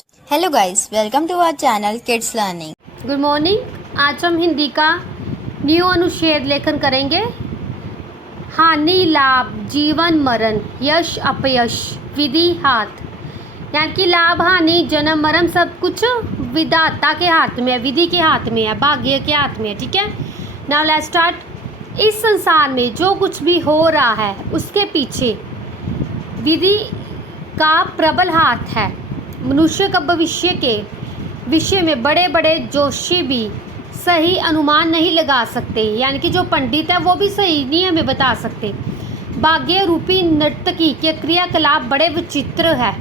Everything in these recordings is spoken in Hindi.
Hello guys, welcome to our channel kids learning. Good morning. आज हम हिंदी का न्यू अनुच्छेद लेखन करेंगे। हानि लाभ, जीवन मरण, यश अपयश, विधि हाथ। यानी कि लाभ हानि जन्म मरण सब कुछ विधाता के हाथ में है, विधि के हाथ में है, भाग्य के हाथ में है। ठीक है, नाउ लेट्स स्टार्ट। इस संसार में जो कुछ भी हो रहा है उसके पीछे विधि का प्रबल हाथ है। मनुष्य का भविष्य के विषय में बड़े बड़े जोशी भी सही अनुमान नहीं लगा सकते, यानी कि जो पंडित है वो भी सही नहीं हमें बता सकते। भाग्य रूपी नर्तकी के क्रियाकलाप बड़े विचित्र है।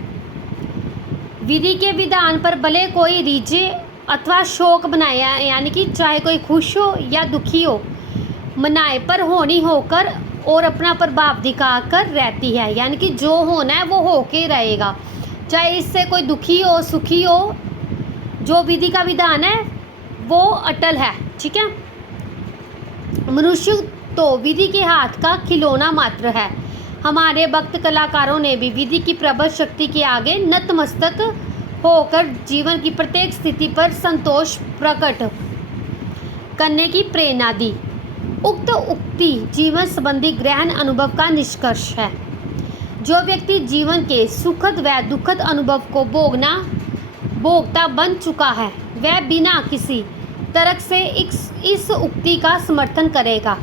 विधि के विधान पर भले कोई रीझे अथवा शोक बनाया, यानी कि चाहे कोई खुश हो या दुखी हो, मनाए पर होनी होकर और अपना प्रभाव दिखाकर रहती है। यानी कि जो होना है वो होके रहेगा, चाहे इससे कोई दुखी हो सुखी हो। जो विधि का विधान है वो अटल है। ठीक है, मनुष्य तो विधि के हाथ का खिलौना मात्र है। हमारे भक्त कलाकारों ने भी विधि की प्रबल शक्ति के आगे नतमस्तक होकर जीवन की प्रत्येक स्थिति पर संतोष प्रकट करने की प्रेरणा दी। उक्त उक्ति जीवन संबंधी गहन अनुभव का निष्कर्ष है। जो व्यक्ति जीवन के सुखद व दुखद अनुभव को भोगता बन चुका है, वह बिना किसी तर्क से इस उक्ति का समर्थन करेगा।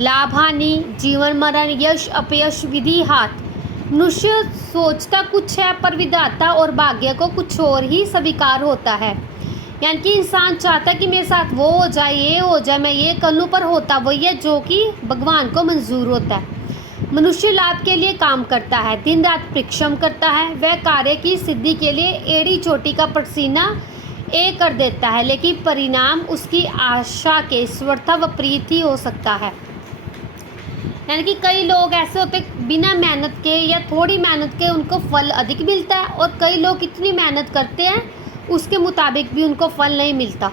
लाभ हानि, जीवन मरण, यश अपयश, विधि हाथ। मनुष्य सोचता कुछ है पर विधाता और भाग्य को कुछ और ही स्वीकार होता है। यानी कि इंसान चाहता है कि मेरे साथ वो हो जाए, ये हो जाए, मैं ये कर लूँ, पर होता वही है जो कि भगवान को मंजूर होता है। मनुष्य लाभ के लिए काम करता है, दिन रात परिश्रम करता है, वह कार्य की सिद्धि के लिए एड़ी चोटी का पसीना एक कर देता है, लेकिन परिणाम उसकी आशा के स्वतः विपरीत ही हो सकता है। यानी कि कई लोग ऐसे होते बिना मेहनत के या थोड़ी मेहनत के उनको फल अधिक मिलता है, और कई लोग इतनी मेहनत करते हैं उसके मुताबिक भी उनको फल नहीं मिलता।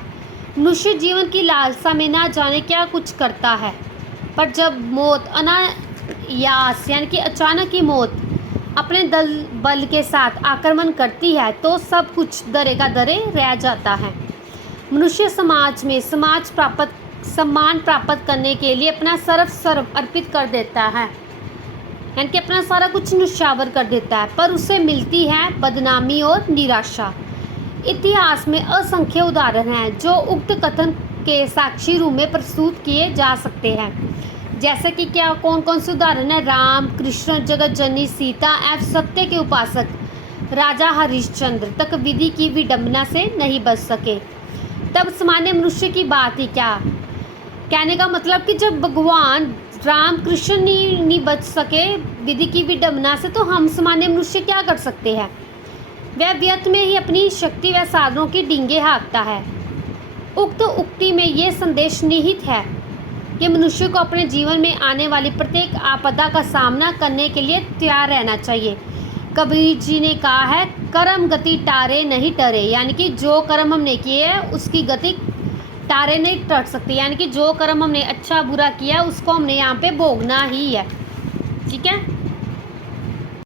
मनुष्य जीवन की लालसा में ना जाने क्या कुछ करता है, पर जब मौत अनायास यानी कि अचानक ही मौत अपने दल बल के साथ आक्रमण करती है तो सब कुछ दरे का दरे रह जाता है। मनुष्य समाज में सम्मान प्राप्त करने के लिए अपना सर्व अर्पित कर देता है, यानी कि अपना सारा कुछ न्यौछावर कर देता है, पर उसे मिलती है बदनामी और निराशा। इतिहास में असंख्य उदाहरण हैं जो उक्त कथन के साक्षी रूप में प्रस्तुत किए जा सकते हैं। जैसे कि क्या कौन कौन से उदाहरण है? राम, कृष्ण, जगत जननी सीता एवं सत्य के उपासक राजा हरिश्चंद्र तक विधि की विडंबना से नहीं बच सके। तब सामान्य मनुष्य की बात ही क्या। कहने का मतलब कि जब भगवान राम कृष्ण नहीं बच सके विधि की विडंबना से, तो हम सामान्य मनुष्य क्या कर सकते हैं? वह व्यर्थ में ही अपनी शक्ति व साधनों की डींगे हाँकता है। उक्त उक्ति में ये संदेश निहित है कि मनुष्य को अपने जीवन में आने वाली प्रत्येक आपदा का सामना करने के लिए तैयार रहना चाहिए। कबीर जी ने कहा है, कर्म गति टारे नहीं टरे। यानी कि जो कर्म हमने किए है उसकी गति टारे नहीं टट सकती, यानी कि जो कर्म हमने अच्छा बुरा किया उसको हमने यहाँ पे भोगना ही है। ठीक है।